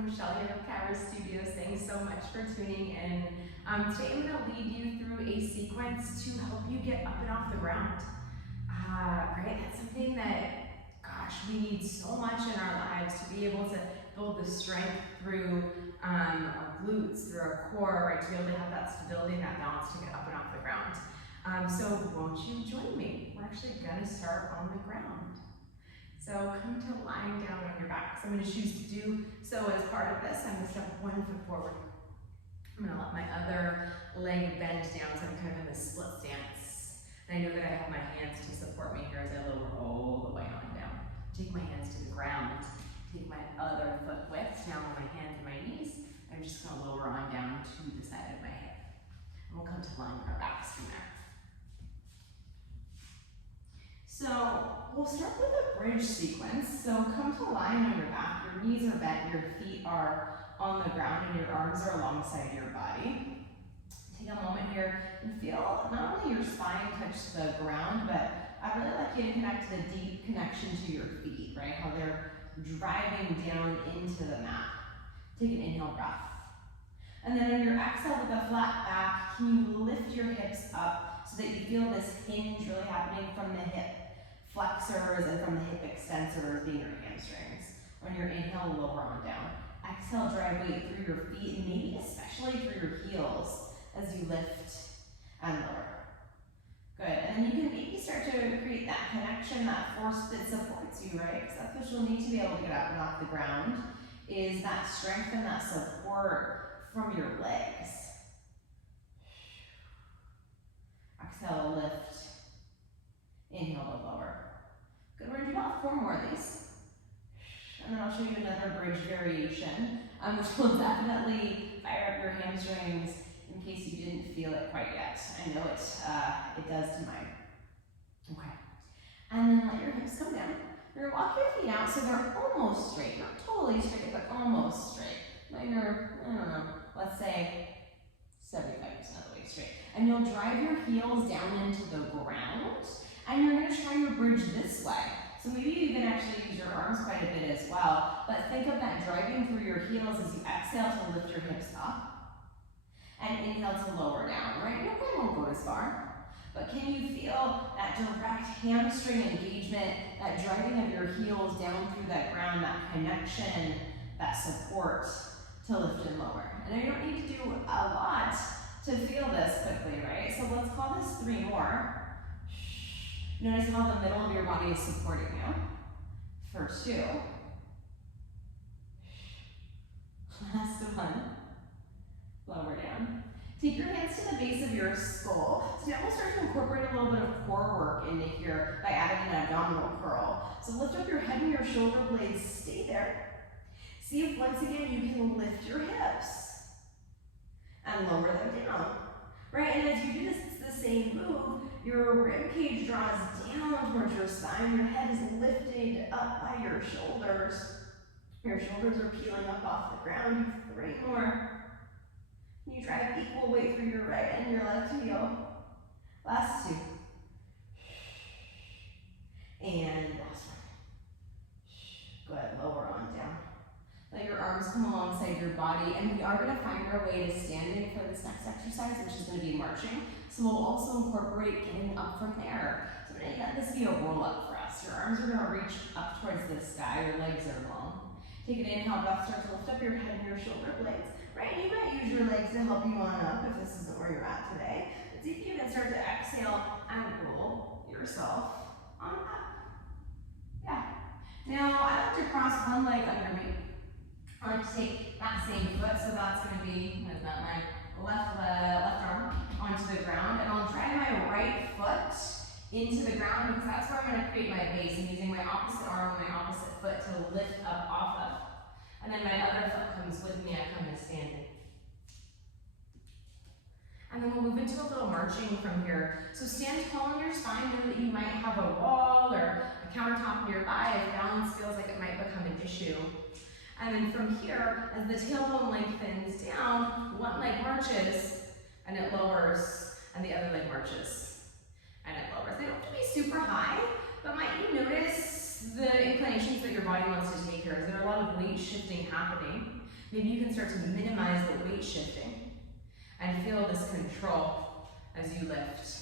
Michelle here with Kara Studios. Thanks so much for tuning in. Today I'm going to lead you through a sequence to help you get up and off the ground. Right? That's something that, gosh, we need so much in our lives to be able to build the strength through our glutes, through our core, right? To be able to have that stability and that balance to get up and off the ground. So won't you join me? We're actually going to start on the ground. So come to lying down on your back. So I'm going to choose to do so as part of this. I'm going to step 1 foot forward. I'm going to let my other leg bend down, so I'm kind of in this split stance. And I know that I have my hands to support me here as I lower all the way on down. Take my hands to the ground. Take my other foot width down on my hands and my knees. I'm just going to lower on down to the side of my hip. And we'll come to lying on our backs from there. So we'll start with a bridge sequence. So come to lying on your back, your knees are bent, your feet are on the ground, and your arms are alongside your body. Take a moment here and feel not only your spine touch the ground, but I'd really like you to connect to the deep connection to your feet, right? How they're driving down into the mat. Take an inhale breath. And then on your exhale with a flat back, can you lift your hips up so that you feel this hinge really happening from the hip flexors and from the hip extensors being your hamstrings. On your inhale, lower on down. Exhale, drive weight through your feet and maybe especially through your heels as you lift and lower. Good, and then you can maybe start to create that connection, that force that supports you, right? Because that's what you'll need to be able to get up and off the ground is that strength and that support from your legs. Exhale, lift. Inhale to lower. Good, we're gonna do about 4 more of these. And then I'll show you another bridge variation, which will definitely fire up your hamstrings in case you didn't feel it quite yet. I know it does to mine. Okay. And then let your hips come down. You're gonna walk your feet out so they're almost straight, not totally straight, but almost straight. Mine are, I don't know, let's say 75% of the way straight. And you'll drive your heels down into the ground. And you're going to try your bridge this way. So maybe you even actually use your arms quite a bit as well. But think of that driving through your heels as you exhale to lift your hips up. And inhale to lower down, right? You probably won't go as far. But can you feel that direct hamstring engagement, that driving of your heels down through that ground, that connection, that support to lift and lower? And you don't need to do a lot to feel this quickly, right? So let's call this 3 more. Notice how the middle of your body is supporting you. First 2. Last 1. Lower down. Take your hands to the base of your skull. So now we'll start to incorporate a little bit of core work into here by adding an abdominal curl. So lift up your head and your shoulder blades. Stay there. See if once again you can lift your hips and lower them down. Right, and as you do this, it's the same move. Your rib cage draws down towards your spine. Your head is lifted up by your shoulders. Your shoulders are peeling up off the ground. 3 more. You drive equal weight through your right and your left heel. Last 2. And last 1. Good, lower on down. Let your arms come alongside your body, and we are going to find our way to standing for this next exercise, which is going to be marching. So we'll also incorporate getting up from there. So we're going to let this be a roll up for us. Your arms are going to reach up towards the sky, your legs are long. Take an inhale, breath, start to lift up your head and your shoulder blades. Right, you might use your legs to help you on up if this isn't where you're at today. But see if you can start to exhale and roll yourself on up. Yeah. Now I like to cross one leg under me. I like to take that same foot, so that's going to be, what is that, my left arm onto the ground, and I'll drag my right foot into the ground because that's where I'm going to create my base. I'm using my opposite arm and my opposite foot to lift up off of. And then my other foot comes with me, I come to standing. And then we'll move into a little marching from here. So stand tall on your spine, know that you might have a wall or a countertop nearby if balance feels like it might become an issue. And then from here, as the tailbone lengthens down, one leg marches and it lowers, and the other leg marches and it lowers. They don't have to be super high, but might you notice the inclinations that your body wants to take here? Is there a lot of weight shifting happening? Maybe you can start to minimize the weight shifting and feel this control as you lift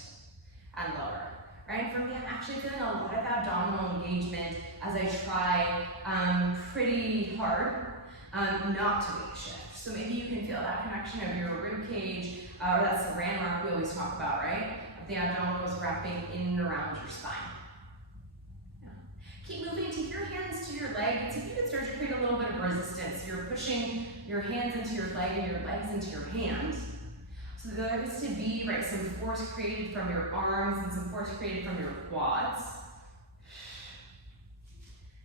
and lower. Right? For me, I'm actually feeling a lot of abdominal engagement as I try pretty hard not to weight shift. So maybe you can feel that connection of your rib cage, or that's the ran rock we always talk about, right? Of the abdominals wrapping in and around your spine. Yeah. Keep moving, take your hands to your leg, and see if you can start to create a little bit of resistance. You're pushing your hands into your leg and your legs into your hands. So there is to be, right, some force created from your arms and some force created from your quads.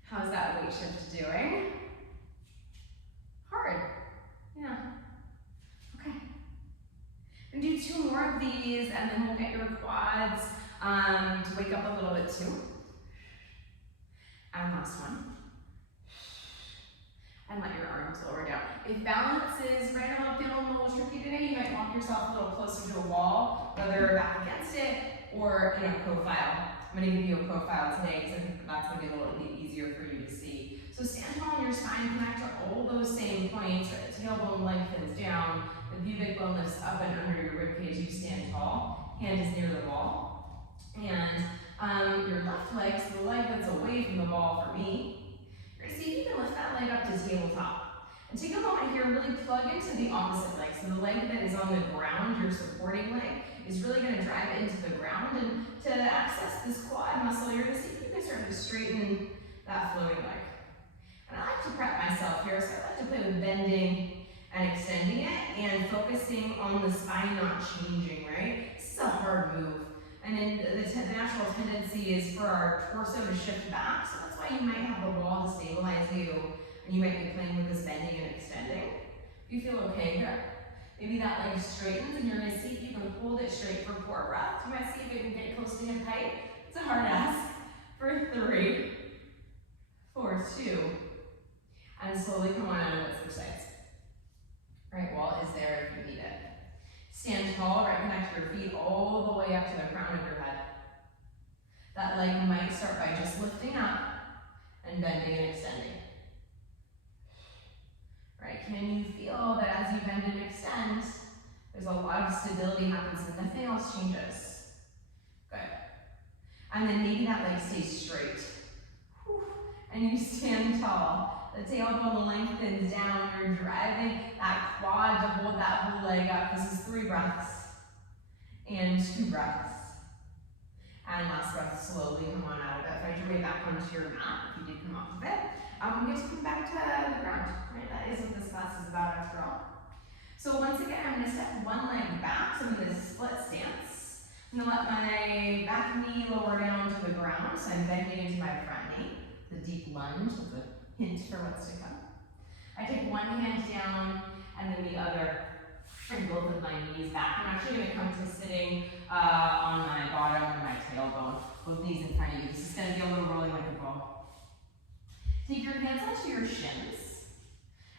How's that weight shift doing? Hard. Yeah. Okay. And do 2 more of these, and then we'll get your quads to wake up a little bit too. And last one. And let your arms lower down. If balance is right about feeling a little tricky today, you might walk yourself a little closer to a wall, whether back against it or in a profile. I'm going to give you a profile today because I think that's going to be a little bit easier for you to see. So stand tall in your spine, connect to all those same points. Tailbone lengthens down, the pubic bone lifts up and under your ribcage. You stand tall, hand is near the wall. And your left leg, so the leg that's away from the wall for me, you're going to see if you can lift that leg up to tabletop. And take a moment here, really plug into the opposite leg. So the leg that is on the ground, your supporting leg, is really going to drive into the ground. And to access this quad muscle, you're going to see if you can start to straighten that floating leg. And I like to prep myself here, so I like to play with bending and extending it and focusing on the spine not changing, right? This is a hard move. And then the natural tendency is for our torso to shift back, so that's why you might have a wall to stabilize you, and you might be playing with this bending and extending. If you feel okay here, maybe that leg straightens, and you're going to see if you can hold it straight for 4 breaths. You might see if you can get close to hip height. It's a hard ask. For 3, 4, 2, and slowly come on out of it for 6. Right wall is there if you need it. Stand tall, right, connect your feet all the way up to the crown of your head. That leg might start by just lifting up and bending and extending. Right, can you feel that as you bend and extend, there's a lot of stability happens and nothing else changes? Good. And then maybe that leg stays straight. Whew. And you stand tall. The tailbone lengthens down. You're driving that quad to hold that whole leg up. This is 3 breaths and 2 breaths. And last breath, slowly come on out of it. Find your way back onto your mat if you did come off of it. You get to come back to the ground. Right? That is what this class is about after all. So once again, I'm going to step one leg back. So I'm going to split stance. I'm going to let my back knee lower down to the ground. So I'm bending into my front knee. The deep lunge with a hint for what's to come. I take one hand down and then the other, bring both of my knees back. I'm actually going to come to sitting on my bottom or my tailbone, both knees in front of you. This is going to be a little rolling like a ball. Take your hands onto your shins.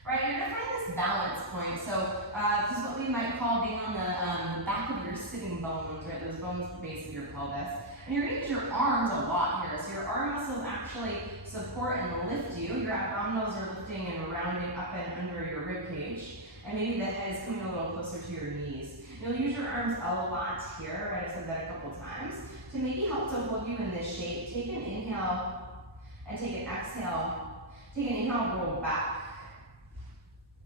Right, you're going to find this balance point. So this is what we might call being on the back of your sitting bones, right? Those bones at the base of your pelvis. And you're going to use your arms a lot here. So your arm muscles actually support and lift you. Your abdominals are lifting and rounding up and under your rib cage. And maybe the head is coming a little closer to your knees. You'll use your arms a lot here, right? I said that a couple times. To maybe help to hold you in this shape, take an inhale and take an exhale. Take an inhale, roll back.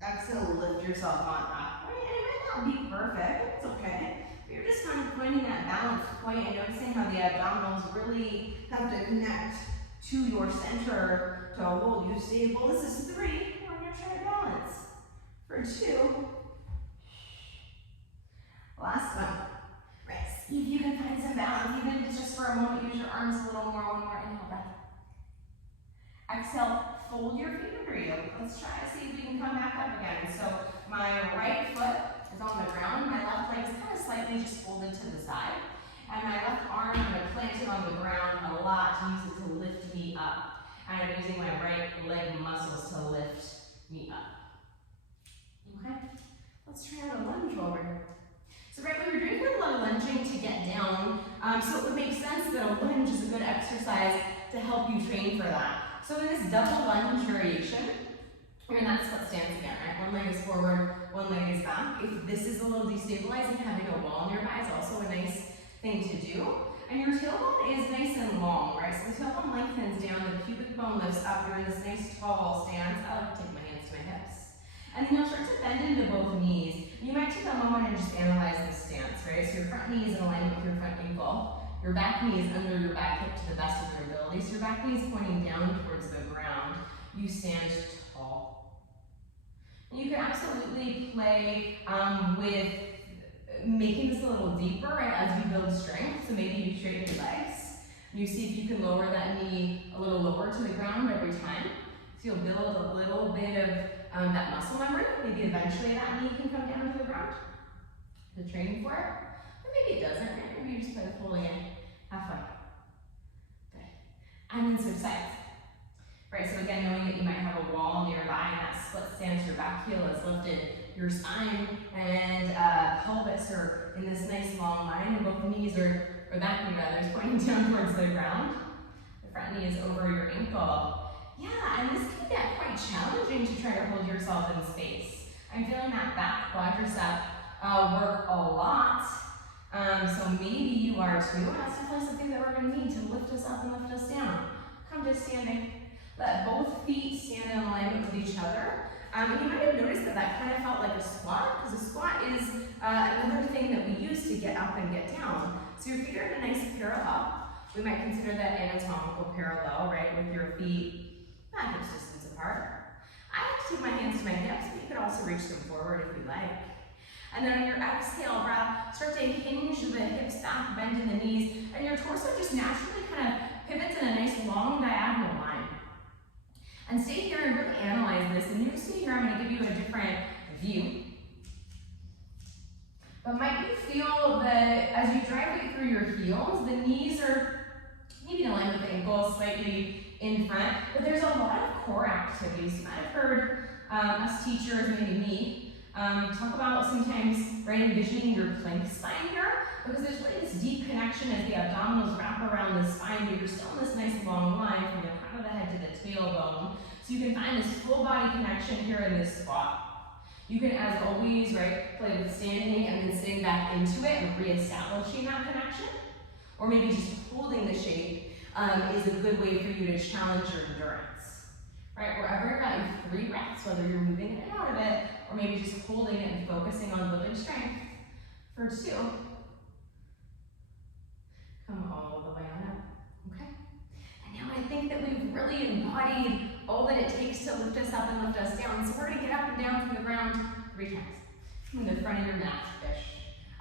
Exhale, lift yourself on up. Right? And it might not be perfect, it's okay. But you're just kind of finding that balance point and noticing how the abdominals really have to connect to your center to hold you stable. This is 3. We're going to try to balance. For 2. Last one. Right, see if you can find some balance, even if it's just for a moment. Use your arms a little more. One more inhale breath. Exhale, fold your feet under you. Let's try to see if we can come back up again. So my right foot is on the ground. My left leg is kind of slightly just folded to the side. And my left arm, I'm going to plant it on the ground a lot to use it to lift me up. And I'm using my right leg muscles to lift me up. Okay, let's try out a lunge while we're here. So right, we were doing a lot of lunging to get down, so it would make sense that a lunge is a good exercise to help you train for that. So in this double lunge variation, You're in that split stance again, right? One leg is forward, one leg is back. If this is a little destabilizing, having a wall nearby is also a nice thing to do. And your tailbone is nice and long, right? So the tailbone lengthens down, the pubic bone lifts up. You're in this nice tall stance. I like to take my hands to my hips. And then you'll start to bend into both knees. You might take a moment and just analyze this stance, right? So your front knee is in alignment with your front ankle. Your back knee is under your back hip to the best of your ability. So your back knee is pointing down towards the ground. You stand tall. And you can absolutely play with making this a little deeper, right, as you build strength. So maybe you straighten your legs. You see if you can lower that knee a little lower to the ground every time. So you'll build a little bit of that muscle memory. Maybe eventually that knee can come down to the ground. The training for it. Or maybe it doesn't, right? Maybe you just kind of pulling in halfway. Good. And then switch sides. Right, so again, knowing that you might have a wall nearby, and that split stance, your back heel is lifted, your spine and pelvis are in this nice long line, and both knees or that knee rather, is pointing down towards the ground. The front knee is over your ankle. Yeah, and this can get quite challenging to try to hold yourself in space. I'm feeling that back quadricep work a lot. So maybe you are too, and that's definitely something that we're going to need to lift us up and lift us down. Come to standing. Let both feet stand in alignment with each other. And you might have noticed that that kind of felt like a squat, because a squat is another thing that we use to get up and get down. So your feet are in a nice parallel. We might consider that anatomical parallel, right, with your feet not hips distance apart. I like to take my hands to my hips, but you could also reach them forward if you like. And then on your exhale breath, start to hinge the hips back, bend in the knees, and your torso just naturally kind of pivots in a nice long diagonal line. And stay here and really analyze this. And you'll see here, I'm going to give you a different view. But might you feel that as you drive weight through your heels, the knees are maybe in line with the ankles, slightly in front, but there's a lot of core activities. You might have heard us teachers, maybe me, talk about sometimes envisioning your plank spine here, because there's really this deep connection as the abdominals wrap around the spine, but you're still in this nice long line from the crown of the head to the tailbone. So you can find this full body connection here in this spot. You can, as always, play with standing and then sitting back into it and reestablishing that connection. Or maybe just holding the shape is a good way for you to challenge your endurance. Right, wherever you're at, your 3 breaths, whether you're moving in and out of it, or maybe just holding it and focusing on building strength. For 2. Come all the way on up, okay? And now I think that we've really embodied all that it takes to lift us up and lift us down. So we're gonna get up and down from the ground 3 times. From the front of your mat-ish.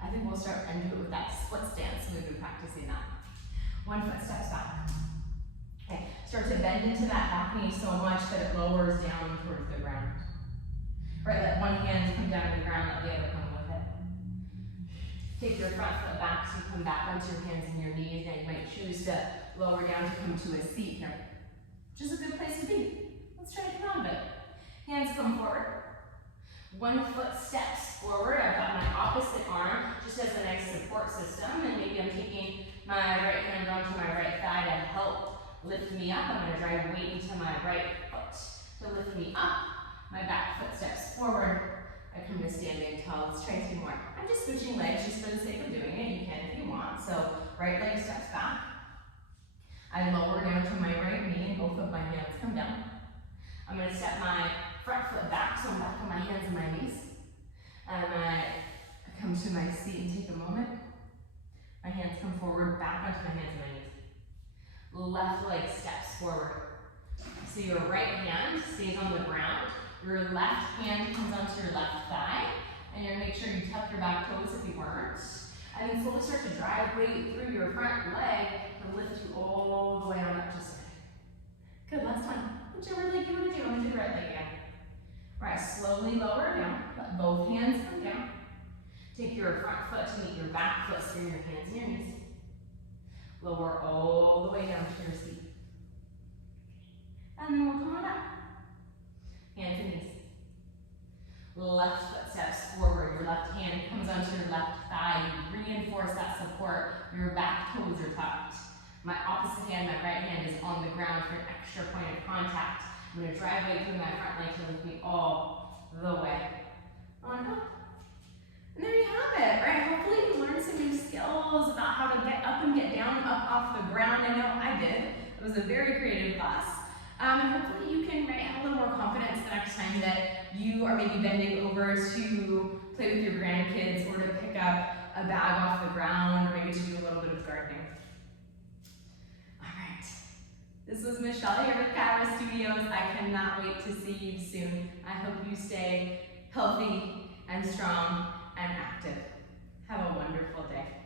I think we'll start and do it with that split stance. We've been practicing that. 1 foot steps back. Okay, start to bend into that back knee so much that it lowers down towards the ground. Right, let one hand come down to the ground, let the other come with it. Take your front foot back so you come back onto your hands and your knees. Now you might choose to lower down to come to a seat here, which is a good place to be. Let's try to come out of it. Hands come forward. 1 foot steps forward. I've got my opposite arm just as a nice support system, and maybe I'm taking my right hand onto my right thigh to help lift me up. I'm going to drive weight into my right foot to lift me up. My back foot steps forward. I come to standing tall. Let's try 2 more. I'm just switching legs just for the sake of doing it. You can if you want. So right leg steps back. I lower down to my right knee and both of my hands come down. I'm going to step my front foot back, so I'm back on my hands and my knees. And I come to my seat and take a moment. My hands come forward, back onto my hands and my knees. Left leg steps forward. So your right hand stays on the ground. Your left hand comes onto your left thigh. And you're going to make sure you tuck your back toes if you weren't. And then slowly start to drive weight through your front leg and lift you all the way on up to standing. Good, last one. Whichever leg you want to do. I'm going to do the right leg again. Right, slowly lower down. Let both hands come down. Take your front foot to meet your back foot, so your hands and your knees. Lower all the way down to your seat. And then we'll come on up. Hands and knees. Left foot steps forward. Your left hand comes onto your left thigh. You reinforce that support. Your back toes are tucked. My opposite hand, my right hand, is on the ground for an extra point of contact. I'm going to drive weight through my front leg to lift me all the way on up. And there you have it, right? Hopefully you learned some new skills about how to get up and get down, up off the ground. I know I did. It was a very creative class. And hopefully you can have a little more confidence the next time that you are maybe bending over to play with your grandkids or to pick up a bag off the ground or maybe to do a little bit of gardening. All right. This was Michelle here with Catara Studios. I cannot wait to see you soon. I hope you stay healthy and strong and active. Have a wonderful day.